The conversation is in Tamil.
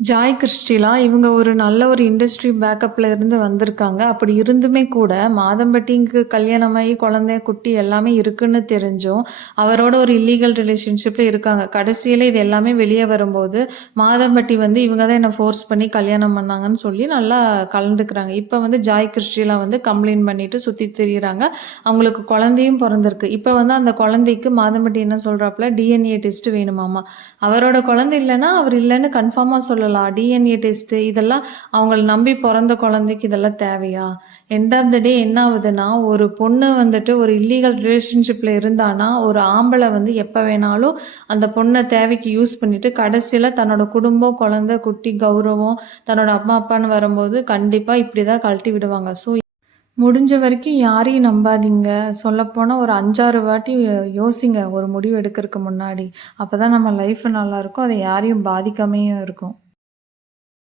ஜாய் கிறிஸ்டிலா இவங்க ஒரு நல்ல ஒரு இண்டஸ்ட்ரி பேக்கப்ல இருந்து வந்திருக்காங்க. அப்படி இருந்துமே கூட மாதம்பட்டிக்கு கல்யாணமாகி குழந்தை, குட்டி எல்லாமே இருக்குன்னு தெரிஞ்சும், அவரோட ஒரு இல்லீகல் ரிலேஷன்ஷிப்ல இருக்காங்க. கடைசியில இது எல்லாமே வெளிய வரும்போது, மாதம்பட்டி வந்து இவங்க தான் என்ன ஃபோர்ஸ் பண்ணி கல்யாணம் பண்ணாங்கன்னு சொல்லி நல்லா கலண்டுக்கிறாங்க. இப்ப வந்து ஜாய் கிறிஸ்டிலா வந்து கம்ப்ளைண்ட் பண்ணிட்டு சுத்திட்டு திரியிறாங்க. அவங்களுக்கு குழந்தையும் பொறந்திருக்கு. இப்ப வந்து அந்த குழந்தைக்கு மாதம்பட்டி என்ன சொல்றாப்ல, டிஎன்ஏ டெஸ்ட் வேணுமாமா. அவரோட குழந்தை இல்லன்னா, அவர் இல்லன்னு கன்ஃபார்மா சொல்லலாம். டிஎன்ஏ டெஸ்ட் இதெல்லாம் அவங்கள நம்பி பொறந்த குழந்தைக்கு இதெல்லாம் தேவையா? எண்ட் ஆஃப் த டே என்ன ஆவுதுன்னா, ஒரு பொண்ணு வந்துட்டு ஒரு இல்லீகல் ரிலேஷன்ஷிப்ல இருந்தான்னா, ஒரு ஆம்பள வந்து எப்ப வேணாலும் அந்த பொண்ண தேவைக்கு யூஸ் பண்ணிட்டு, கடைசியில தன்னோட குடும்பம், குழந்தை, குட்டி, கௌரவம், தன்னோட அம்மா, அப்பான்னு வரும்போது கண்டிப்பா இப்படிதான் கழட்டி விடுவாங்க. ஸோ முடிஞ்ச வரைக்கும் யாரையும் நம்பாதீங்க. சொல்லப்போனா ஒரு 5, 6 வாட்டி யோசிங்க ஒரு முடிவு எடுக்கறக்கு முன்னாடி. அப்பதான் நம்ம லைஃப் நல்லாருக்கும். அது யாரையும் பாதிக்காமயும் இருக்கும்.